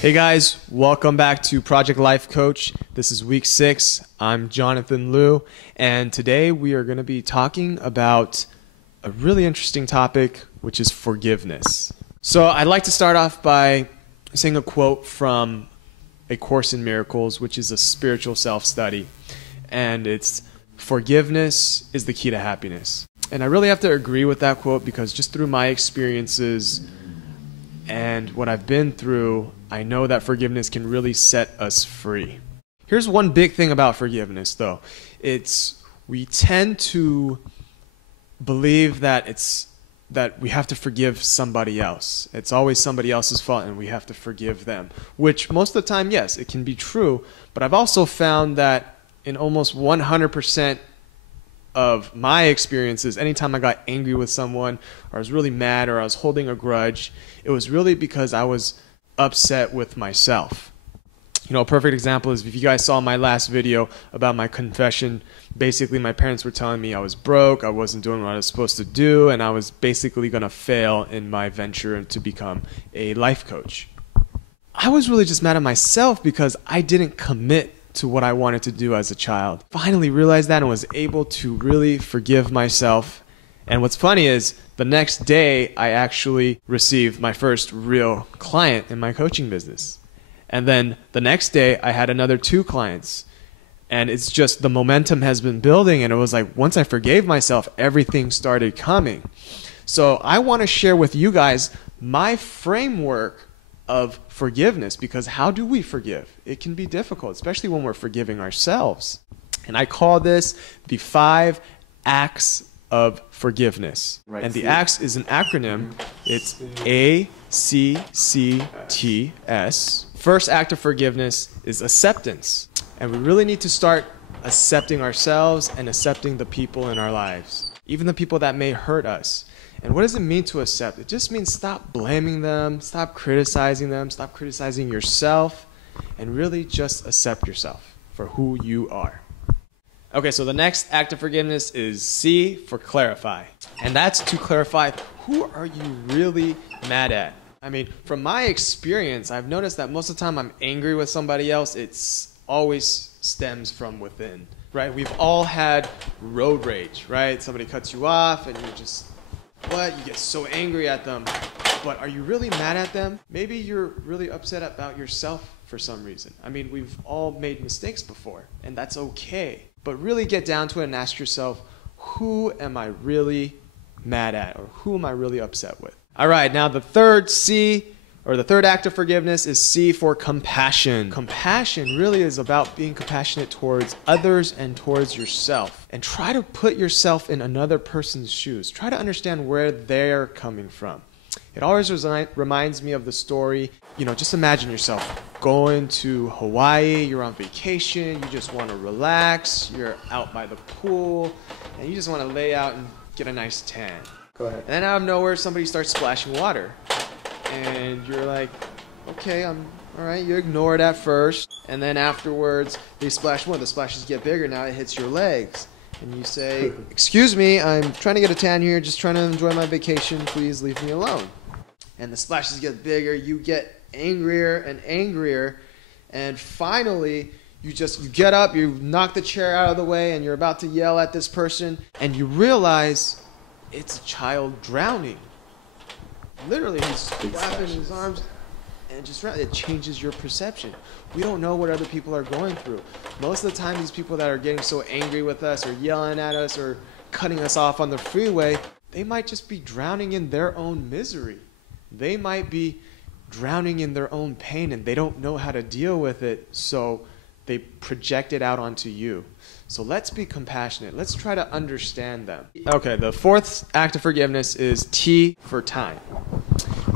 Hey guys, welcome back to Project Life Coach. This is week 6. I'm Jonathan Liu, and today we are going to be talking about a really interesting topic, which is forgiveness. So I'd like to start off by saying a quote from A Course in Miracles, which is a spiritual self-study, and it's, "Forgiveness is the key to happiness." And I really have to agree with that quote because just through my experiences and what I've been through, I know that forgiveness can really set us free. Here's one big thing about forgiveness, though. We tend to believe that we have to forgive somebody else. It's always somebody else's fault and we have to forgive them, which most of the time, yes, it can be true. But I've also found that in almost 100% of my experiences, anytime I got angry with someone or I was really mad or I was holding a grudge, it was really because I was upset with myself. You know, a perfect example is if you guys saw my last video about my confession. Basically, my parents were telling me I was broke, I wasn't doing what I was supposed to do, and I was basically going to fail in my venture to become a life coach. I was really just mad at myself because I didn't commit to what I wanted to do as a child. Finally realized that and was able to really forgive myself. And what's funny is the next day I actually received my first real client in my coaching business. And then the next day I had another 2 clients. And it's just the momentum has been building, and it was like once I forgave myself, everything started coming. So I want to share with you guys my framework of forgiveness, because how do we forgive? It can be difficult, especially when we're forgiving ourselves. And I call this the 5 acts of forgiveness. Right. And the acts is an acronym. It's ACCTS. First act of forgiveness is acceptance. And we really need to start accepting ourselves and accepting the people in our lives, even the people that may hurt us. And what does it mean to accept? It just means stop blaming them, stop criticizing yourself, and really just accept yourself for who you are. Okay, so the next act of forgiveness is C for clarify. And that's to clarify, who are you really mad at? I mean, from my experience, I've noticed that most of the time I'm angry with somebody else, it's always stems from within, right? We've all had road rage, right? Somebody cuts you off and you're just, you get so angry at them. But are you really mad at them? Maybe you're really upset about yourself for some reason. I mean, we've all made mistakes before, and that's okay. But really get down to it and ask yourself, who am I really mad at, or who am I really upset with? All right, now the third act of forgiveness is C for compassion. Compassion really is about being compassionate towards others and towards yourself. And try to put yourself in another person's shoes. Try to understand where they're coming from. It always reminds me of the story, just imagine yourself going to Hawaii, you're on vacation, you just want to relax, you're out by the pool, and you just want to lay out and get a nice tan. Go ahead. And then out of nowhere, somebody starts splashing water. And you're like, okay, I'm all right. You ignore it at first, and then afterwards they splash more. The splashes get bigger. Now it hits your legs, and you say, "Excuse me, I'm trying to get a tan here. Just trying to enjoy my vacation. Please leave me alone." And the splashes get bigger. You get angrier and angrier, and finally you get up, you knock the chair out of the way, and you're about to yell at this person, and you realize it's a child drowning. Literally, he's flapping his arms and it changes your perception. We don't know what other people are going through. Most of the time, these people that are getting so angry with us or yelling at us or cutting us off on the freeway, they might just be drowning in their own misery. They might be drowning in their own pain and they don't know how to deal with it, so they project it out onto you. So let's be compassionate. Let's try to understand them. Okay, the fourth act of forgiveness is T for time.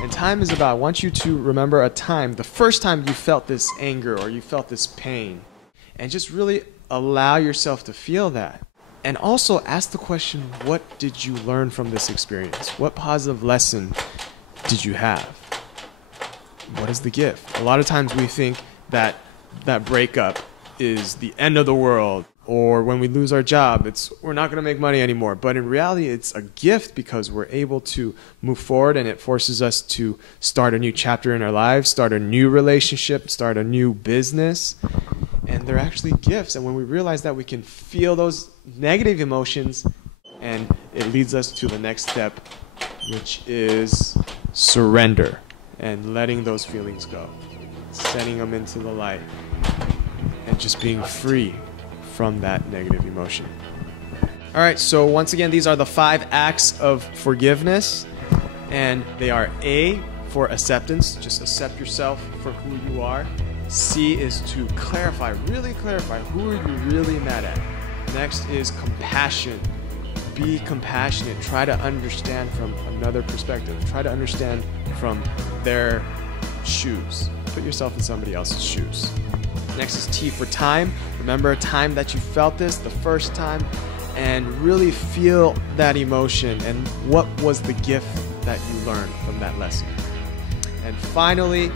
And time is about, I want you to remember a time, the first time you felt this anger or you felt this pain. And just really allow yourself to feel that. And also ask the question, what did you learn from this experience? What positive lesson did you have? What is the gift? A lot of times we think that breakup is the end of the world. Or when we lose our job, we're not going to make money anymore. But in reality, it's a gift because we're able to move forward, and it forces us to start a new chapter in our lives, start a new relationship, start a new business. And they're actually gifts. And when we realize that, we can feel those negative emotions, and it leads us to the next step, which is surrender and letting those feelings go, sending them into the light, and just being free from that negative emotion. All right, so once again, these are the 5 acts of forgiveness, and they are A, for acceptance, just accept yourself for who you are. C is to clarify, really clarify, who are you really mad at? Next is compassion. Be compassionate. Try to understand from another perspective. Try to understand from their shoes. Put yourself in somebody else's shoes. Next is T for time. Remember a time that you felt this the first time, and really feel that emotion and what was the gift that you learned from that lesson. And finally,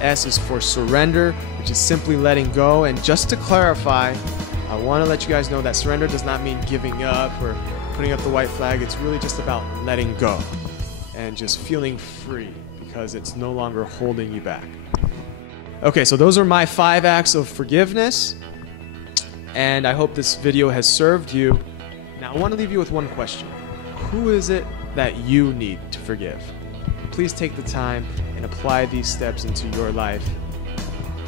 S is for surrender, which is simply letting go. And just to clarify, I want to let you guys know that surrender does not mean giving up or putting up the white flag. It's really just about letting go and just feeling free because it's no longer holding you back. Okay, so those are my 5 acts of forgiveness, and I hope this video has served you. Now I want to leave you with one question. Who is it that you need to forgive? Please take the time and apply these steps into your life.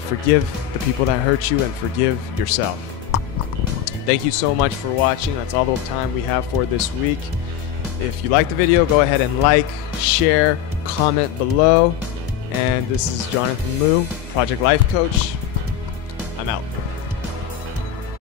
Forgive the people that hurt you and forgive yourself. Thank you so much for watching. That's all the time we have for this week. If you liked the video, go ahead and like, share, comment below. And this is Jonathan Liu, Project Life Coach. I'm out.